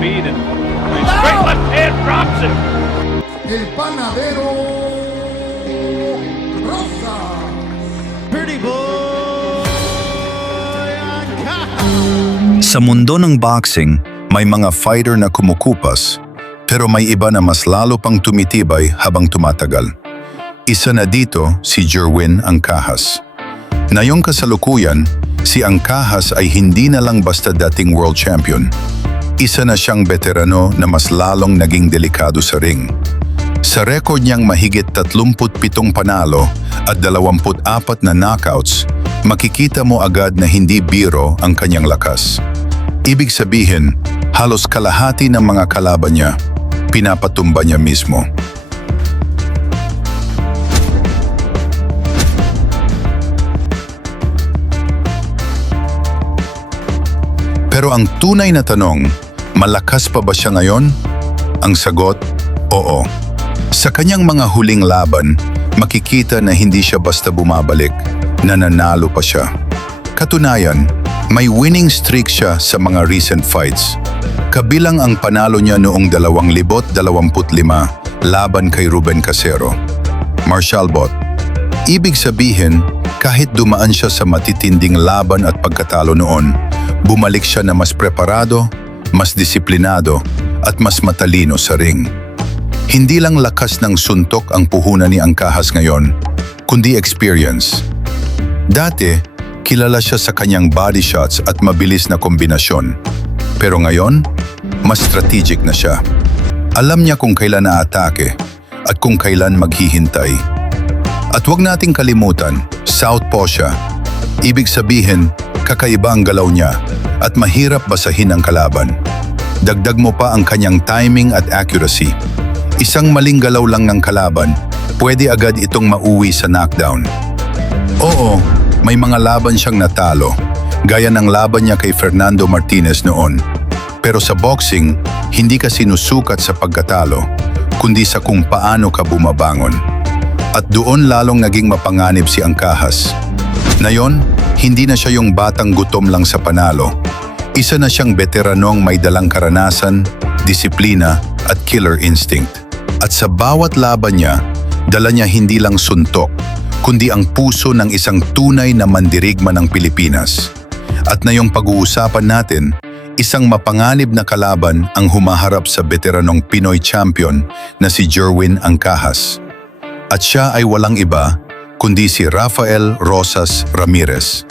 speed and straight left hand drops it. El panadero Rosa. Pretty boy Sa mundo ng boxing, may mga fighter na kumukupas, pero may iba na mas lalo pang tumitibay habang tumatagal. Isa na dito si Jerwin Angcahas. Ngayong kasalukuyan, si Angcahas ay hindi na lang basta dating world champion. Isa na siyang veterano na mas lalong naging delikado sa ring. Sa record niyang mahigit 37 panalo at 24 na knockouts, makikita mo agad na hindi biro ang kanyang lakas. Ibig sabihin, halos kalahati ng mga kalaban niya, pinapatumba niya mismo. Pero ang tunay na tanong, malakas pa ba siya ngayon? Ang sagot, oo. Sa kanyang mga huling laban, makikita na hindi siya basta bumabalik, nananalo pa siya. Katunayan, may winning streak siya sa mga recent fights. Kabilang ang panalo niya noong 2025 laban kay Ruben Casero. Marshall Bot. Ibig sabihin, kahit dumaan siya sa matitinding laban at pagkatalo noon, bumalik siya na mas preparado, mas disiplinado, at mas matalino sa ring. Hindi lang lakas ng suntok ang puhunan ni Angcahas ngayon, kundi experience. Dati, kilala siya sa kanyang body shots at mabilis na kombinasyon. Pero ngayon, mas strategic na siya. Alam niya kung kailan aatake at kung kailan maghihintay. At huwag nating kalimutan, southpaw siya. Ibig sabihin, kakaiba ang galaw niya at mahirap basahin ang kalaban. Dagdag mo pa ang kanyang timing at accuracy. Isang maling galaw lang ng kalaban, pwede agad itong mauwi sa knockdown. Oo, may mga laban siyang natalo, gaya ng laban niya kay Fernando Martinez noon. Pero sa boxing, hindi ka sinusukat sa pagkatalo, kundi sa kung paano ka bumabangon. At doon lalong naging mapanganib si Angcahas. Ngayon, hindi na siya yung batang gutom lang sa panalo. Isa na siyang veteranong may dalang karanasan, disiplina at killer instinct. At sa bawat laban niya, dala niya hindi lang suntok, kundi ang puso ng isang tunay na mandirigma ng Pilipinas. At na yung pag-uusapan natin, isang mapanganib na kalaban ang humaharap sa veteranong Pinoy champion na si Jerwin Angcahas. At siya ay walang iba, kundi si Rafael Rosas Ramirez.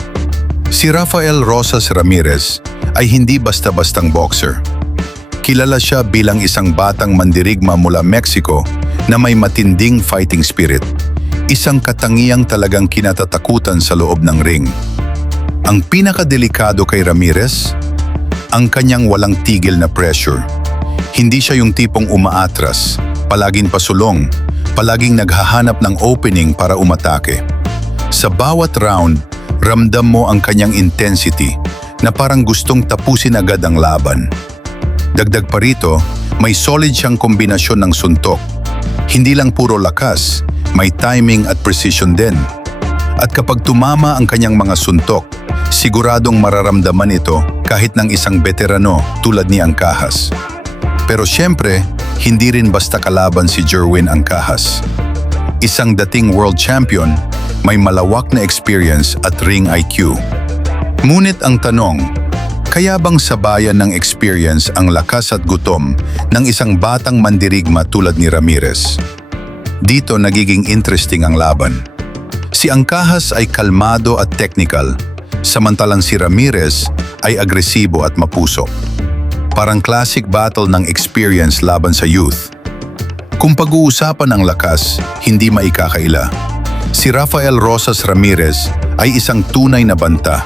Si Rafael Rosas Ramirez ay hindi basta-bastang boxer. Kilala siya bilang isang batang mandirigma mula Mexico na may matinding fighting spirit. Isang katangiang talagang kinatatakutan sa loob ng ring. Ang pinakadelikado kay Ramirez, ang kanyang walang tigil na pressure. Hindi siya yung tipong umaatras, palaging pasulong, palaging naghahanap ng opening para umatake. Sa bawat round, ramdam mo ang kanyang intensity na parang gustong tapusin agad ang laban. Dagdag pa rito, may solid siyang kombinasyon ng suntok. Hindi lang puro lakas, may timing at precision din. At kapag tumama ang kanyang mga suntok, siguradong mararamdaman ito kahit ng isang veterano tulad ni Angcahas. Pero syempre, hindi rin basta kalaban si Jerwin Angcahas. Isang dating world champion, may malawak na experience at ring IQ. Ngunit ang tanong, kaya bang sabayan ng experience ang lakas at gutom ng isang batang mandirigma tulad ni Ramirez? Dito nagiging interesting ang laban. Si Angcahas ay kalmado at technical, samantalang si Ramirez ay agresibo at mapuso. Parang classic battle ng experience laban sa youth. Kung pag-uusapan ang lakas, hindi maikakaila. Si Rafael Rosas Ramirez ay isang tunay na banta.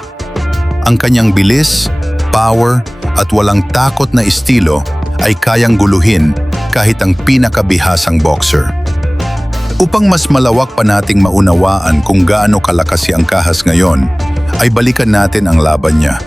Ang kanyang bilis, power at walang takot na estilo ay kayang guluhin kahit ang pinakabihasang boxer. Upang mas malawak pa nating maunawaan kung gaano kalakas si Angcahas ngayon, ay balikan natin ang laban niya.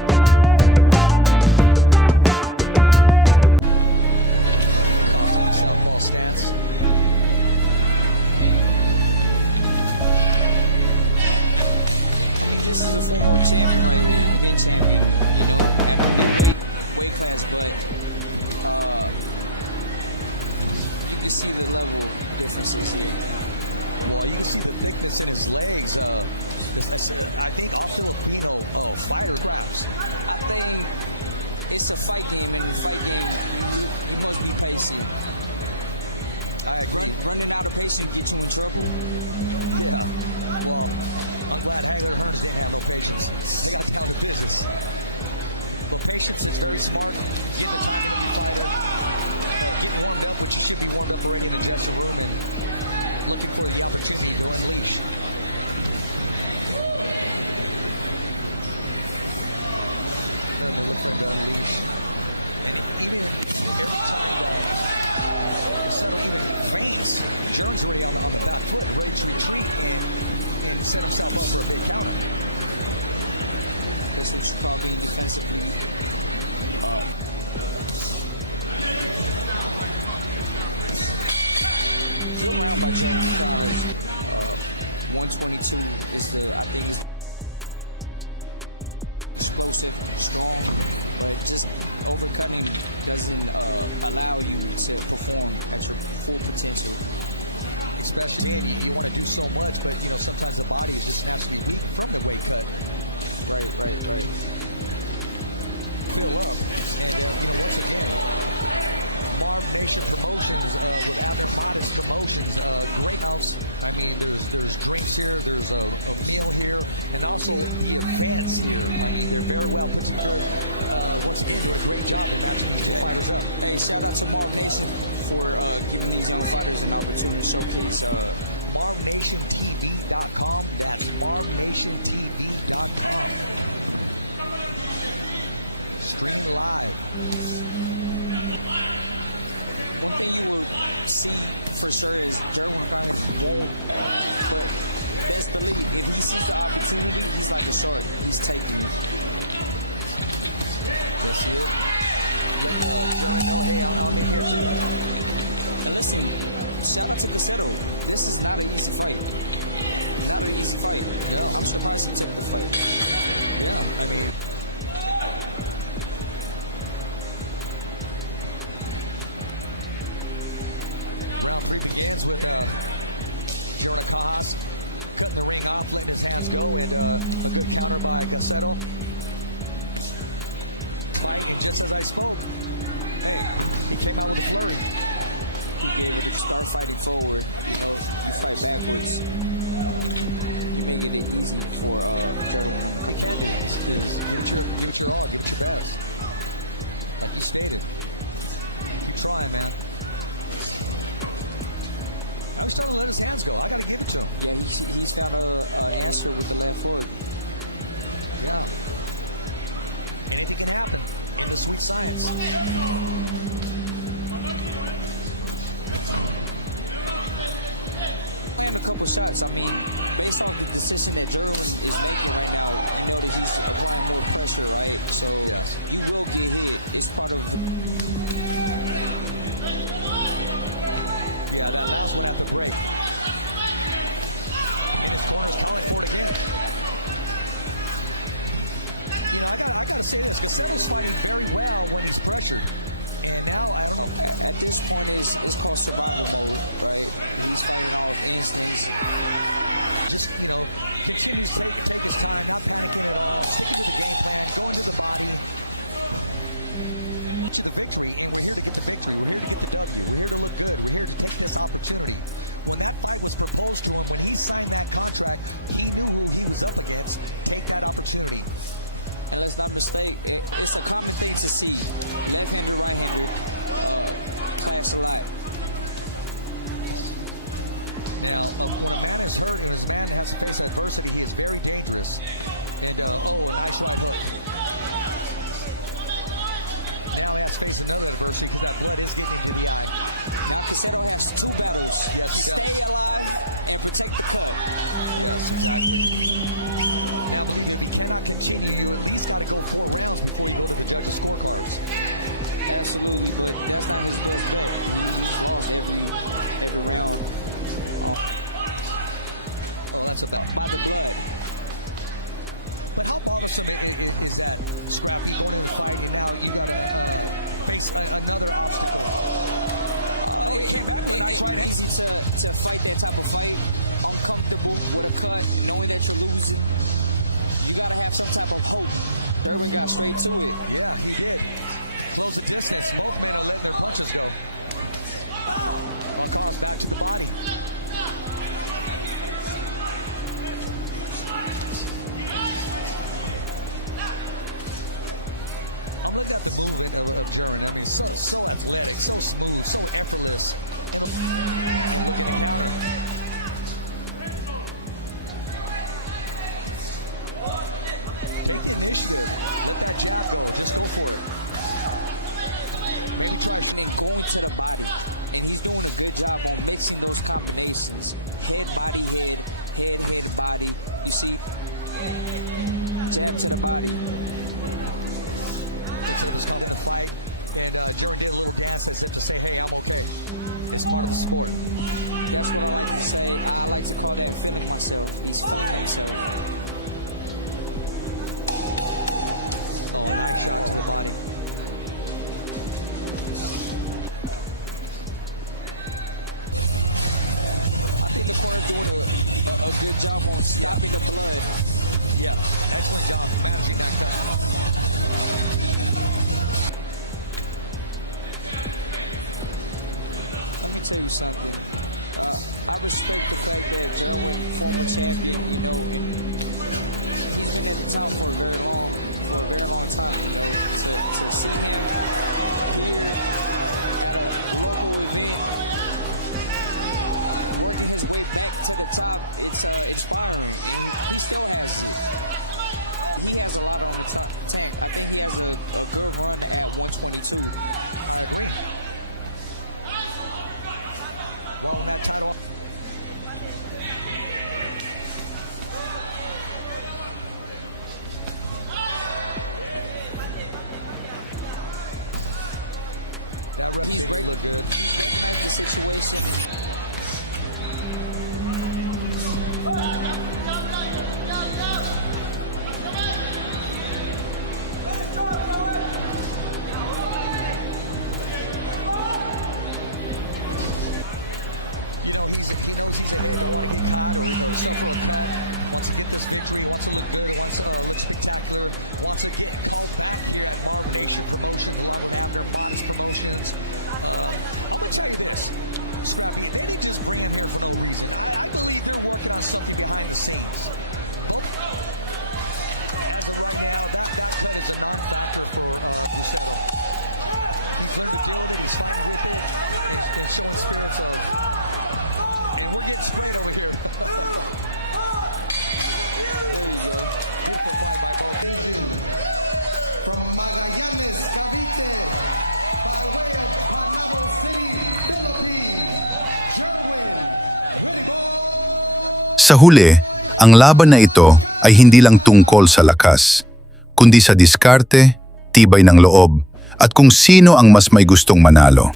Sa huli, ang laban na ito ay hindi lang tungkol sa lakas, kundi sa diskarte, tibay ng loob, at kung sino ang mas may gustong manalo.